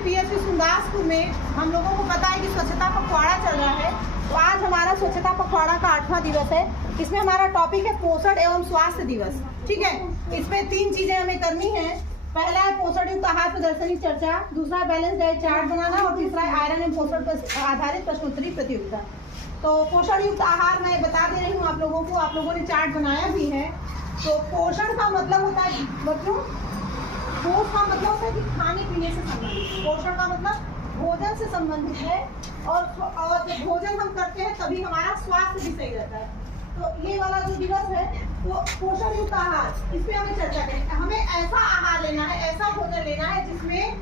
PHC सुंदासपुर में हम लोगों को पता है कि स्वच्छता पखवाड़ा चल रहा है। तो आज हमारा स्वच्छता पखवाड़ा का 8वां दिवस है। इसमें हमारा टॉपिक है पोषण एवं स्वास्थ्य दिवस। ठीक है, इसमें 3 चीजें हमें करनी है। पहला है पोषण युक्त आहार प्रदर्शनी चर्चा, दूसरा बैलेंस डाइट चार्ट बनाना और तीसरा है आयरन एवं पोषण पर आधारित प्रश्नोत्तरी प्रतियोगिता। तो पोषण युक्त आहार मैं बता दे रही हूँ आप लोगों को, आप लोगों ने चार्ट बनाया भी है। तो पोषण का मतलब होता है बच्चों, पोष का मतलब होता है कि खाने पीने से संबंधित, पोषण का मतलब भोजन से संबंधित है। और जब भोजन हम करते हैं तभी हमारा स्वास्थ्य भी सही रहता है। तो ये वाला जो दिवस है वो पोषण युक्त आहार, इस पे हमें चर्चा करें। हमें ऐसा आहार लेना है, ऐसा भोजन लेना है जिसमें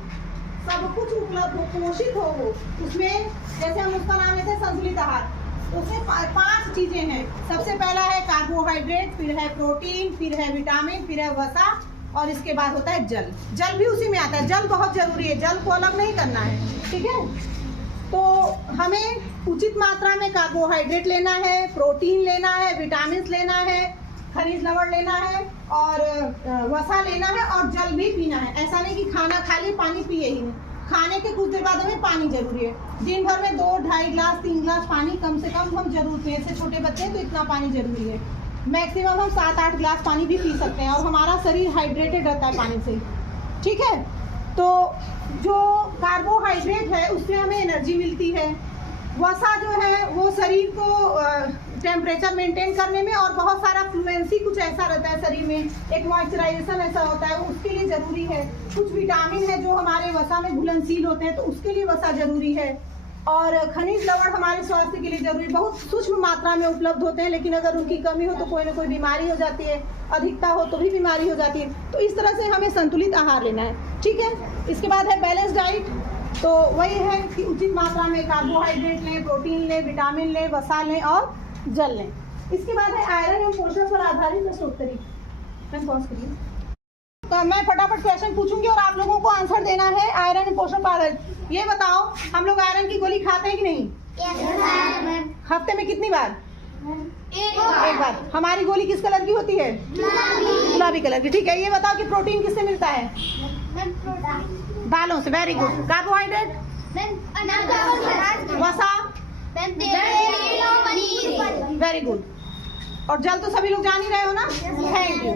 सब कुछ उपलब्ध हो, पोषित हो वो। उसमें जैसे हम उसका नाम लेते हैं संतुलित आहार। उसमें 5 चीजें हैं। सबसे पहला है कार्बोहाइड्रेट, फिर है प्रोटीन, फिर है विटामिन, फिर है वसा और इसके बाद होता है जल। जल भी उसी में आता है। जल बहुत जरूरी है, जल को अलग नहीं करना है। ठीक है, तो हमें उचित मात्रा में कार्बोहाइड्रेट लेना है, प्रोटीन लेना है, विटामिन लेना है, खनिज लवण लेना है और वसा लेना है और जल भी पीना है। ऐसा नहीं कि खाना खा लिए पानी पिए ही नहीं। खाने के कुछ देर बाद हमें पानी जरूरी है। दिन भर में 2-2.5 गिलास 3 गिलास पानी कम से कम हम जरूर पिए। ऐसे छोटे बच्चे हैं तो इतना पानी जरूरी है। मैक्सिमम हम 7-8 गिलास पानी भी पी सकते हैं और हमारा शरीर हाइड्रेटेड रहता है पानी से। ठीक है, तो जो कार्बोहाइड्रेट है उससे हमें एनर्जी मिलती है। वसा जो है वो शरीर को टेम्परेचर मेंटेन करने में और बहुत सारा फ्लुएंसी कुछ ऐसा रहता है शरीर में, एक मॉइस्चराइजेशन ऐसा होता है, उसके लिए जरूरी है। कुछ विटामिन है जो हमारे वसा में घुलनशील होते हैं तो उसके लिए वसा जरूरी है। और खनिज लवण हमारे स्वास्थ्य के लिए जरूरी, बहुत सूक्ष्म मात्रा में उपलब्ध होते हैं, लेकिन अगर उनकी कमी हो तो कोई ना कोई बीमारी हो जाती है, अधिकता हो तो भी बीमारी हो जाती है। तो इस तरह से हमें संतुलित आहार लेना है। ठीक है, इसके बाद है बैलेंस डाइट। तो वही है कि उचित मात्रा में कार्बोहाइड्रेट लें, प्रोटीन लें, विटामिन लें, वसा लें और जल लें। इसके बाद है आयरन एवं पोषण पर आधारित प्रश्नोत्तरी। पॉज करिए। तो मैं फटाफट क्वेश्चन पूछूंगी और आप लोगों को आंसर देना है आयरन एवं पोषण पर आधारित। ये बताओ, हम लोग आयरन की गोली खाते हैं कि नहीं? हफ्ते में कितनी बार? एक बार। हमारी गोली किस कलर की होती है? गुलाबी कलर की। ठीक है, ये बताओ कि प्रोटीन किससे मिलता है? दालों से। Very good. कार्बोहाइड्रेट? वसा? Very good. और जल तो सभी लोग जान ही रहे हो ना? Thank you.